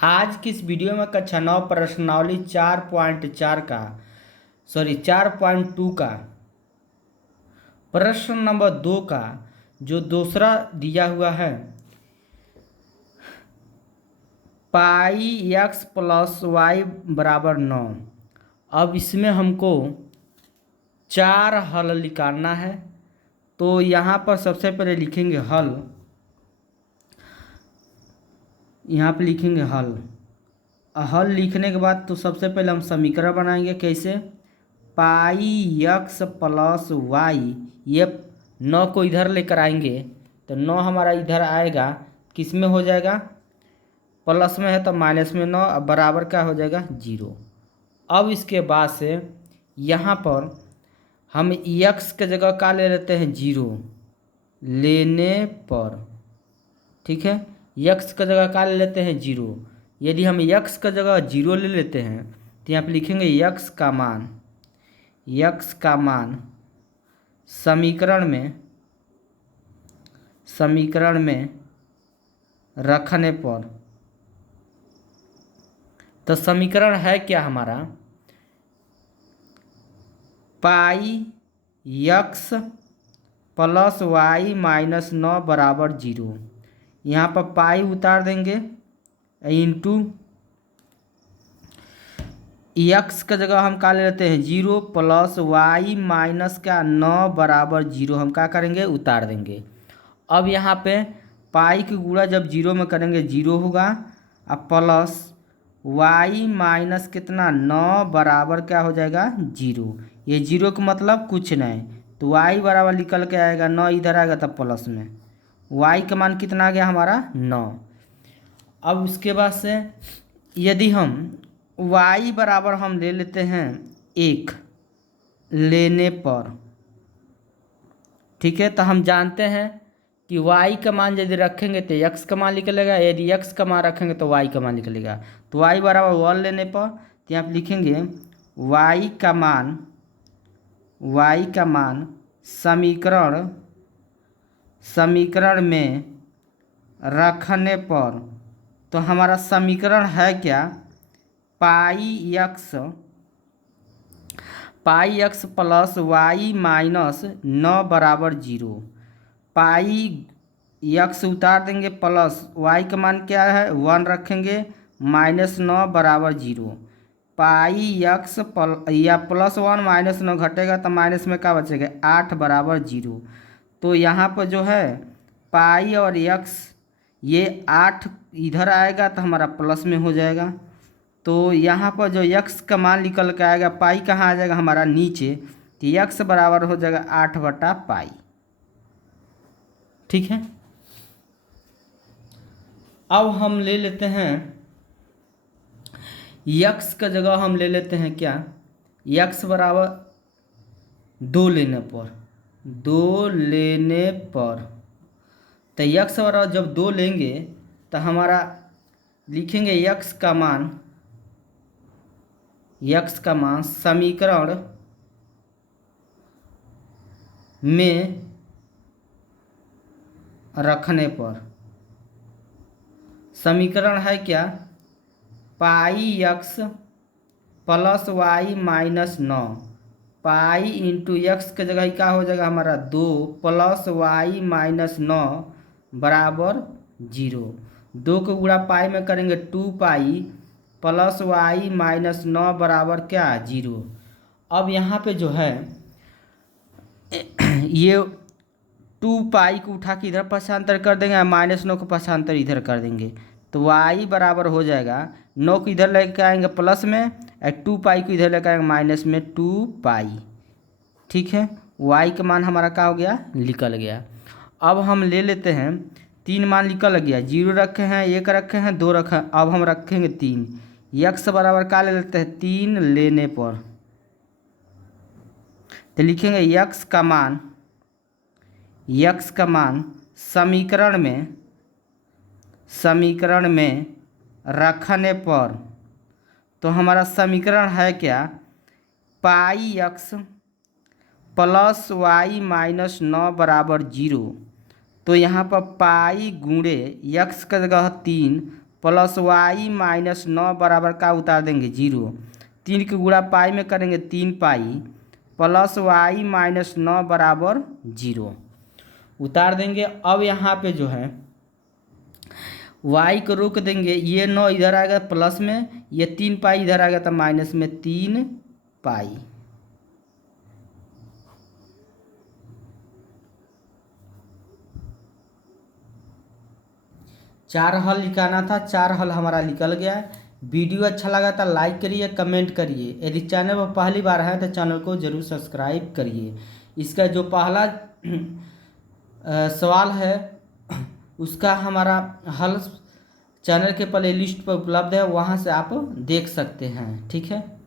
आज की इस वीडियो में कक्षा 9 प्रश्नावली 4.4 का 4.2 का प्रश्न नंबर 2 का जो दूसरा दिया हुआ है पाई एक्स प्लस वाई बराबर 9। अब इसमें हमको 4 हल निकालना है। तो यहाँ पर सबसे पहले लिखेंगे हल। यहाँ पे लिखेंगे हल। हल लिखने के बाद तो सबसे पहले हम समीकरण बनाएंगे। कैसे? पाई एक्स प्लस वाई, ये 9 को इधर लेकर आएंगे तो 9 हमारा इधर आएगा, किस में हो जाएगा? प्लस में है तो माइनस में 9, अब बराबर क्या हो जाएगा? 0। अब इसके बाद से यहाँ पर हम एक्स के जगह क्या ले लेते हैं? 0 लेने पर, ठीक है, यक्स का जगह क्या ले लेते हैं? 0। यदि हम यक्स का जगह 0 ले लेते हैं तो यहाँ पे लिखेंगे यक्स का मान समीकरण में रखने पर, तो समीकरण है क्या हमारा? पाई यक्स प्लस वाई माइनस 9 बराबर 0। यहाँ पर पाई उतार देंगे इंटू यक्स का जगह हम क्या ले लेते हैं? 0 प्लस वाई माइनस का 9 बराबर 0 हम क्या करेंगे? उतार देंगे। अब यहाँ पे पाई की गुणा जब 0 में करेंगे 0 होगा, अब प्लस वाई माइनस कितना? 9 बराबर क्या हो जाएगा? 0। ये 0 का मतलब कुछ नहीं, तो वाई बराबर निकल के आएगा 9, इधर आएगा तब प्लस में वाई का मान कितना आ गया हमारा? 9। अब उसके बाद से यदि हम y बराबर हम ले लेते हैं 1 लेने पर, ठीक है, तो हम जानते हैं कि y का मान यदि रखेंगे तो x का मान निकलेगा, यदि x का मान रखेंगे तो y का मान निकलेगा। तो y बराबर 1 लेने पर तो यहाँ पर लिखेंगे y का मान समीकरण में रखने पर, तो हमारा समीकरण है क्या? Pi x plus y minus 9 बराबर 0। पाई एक्स उतार देंगे, प्लस वाई का मान क्या है? 1 रखेंगे, माइनस 9 बराबर 0। पाई एक्स या प्लस 1 माइनस 9 घटेगा तो माइनस में क्या बचेगा? 8 बराबर 0। तो यहाँ पर जो है पाई और एक्स, ये 8 इधर आएगा तो हमारा प्लस में हो जाएगा। तो यहाँ पर जो यक्स का मान निकल के आएगा, पाई कहाँ आ जाएगा हमारा? नीचे, तो यक्स बराबर हो जाएगा 8/पाई। ठीक है। अब हम ले लेते हैं यक्स का जगह हम ले लेते हैं क्या? यक्स बराबर 2 लेने पर, तो यक्स बराबर जब 2 लेंगे तो हमारा लिखेंगे यक्स का मान समीकरण में रखने पर, समीकरण है क्या? Pi x plus y minus 9, pi into x के जगह क्या हो जाएगा हमारा? 2 प्लस वाई माइनस 9 बराबर 0। 2 को गुणा पाई में करेंगे 2 पाई प्लस वाई माइनस 9 बराबर क्या? 0। अब यहाँ पे जो है ये 2 पाई को उठा के इधर पक्षांतर कर देंगे, माइनस 9 को पक्षांतर इधर कर देंगे, तो y बराबर हो जाएगा 9 को इधर लेके आएंगे प्लस में, और 2 पाई को इधर लेकर आएंगे माइनस में 2 पाई। ठीक है, y का मान हमारा क्या हो गया? निकल गया। अब हम ले लेते हैं 3 मान निकल गया, 0 रखे हैं, 1 रखे हैं, 2 रखे हैं, अब हम रखेंगे 3। यक्स बराबर क्या ले लेते हैं? 3 लेने पर, तो लिखेंगे यक्स का मान समीकरण में रखने पर, तो हमारा समीकरण है क्या? Pi x plus y minus 9 बराबर 0। तो यहाँ पर पाई गुणे यक्स का जगह 3 प्लस वाई माइनस 9 बराबर का उतार देंगे 0। 3 के गुणा पाई में करेंगे 3 पाई प्लस वाई माइनस 9 बराबर 0 उतार देंगे। अब यहाँ पे जो है y को रोक देंगे, ये 9 इधर आएगा प्लस में, ये 3 पाई इधर आएगा तो माइनस में 3 पाई। चार हल निकालना था, 4 हल हमारा निकल गया है। वीडियो अच्छा लगा तो लाइक करिए, कमेंट करिए। यदि चैनल पर पहली बार है तो चैनल को जरूर सब्सक्राइब करिए। इसका जो पहला सवाल है उसका हमारा हल चैनल के प्ले लिस्ट पर उपलब्ध है, वहाँ से आप देख सकते हैं। ठीक है।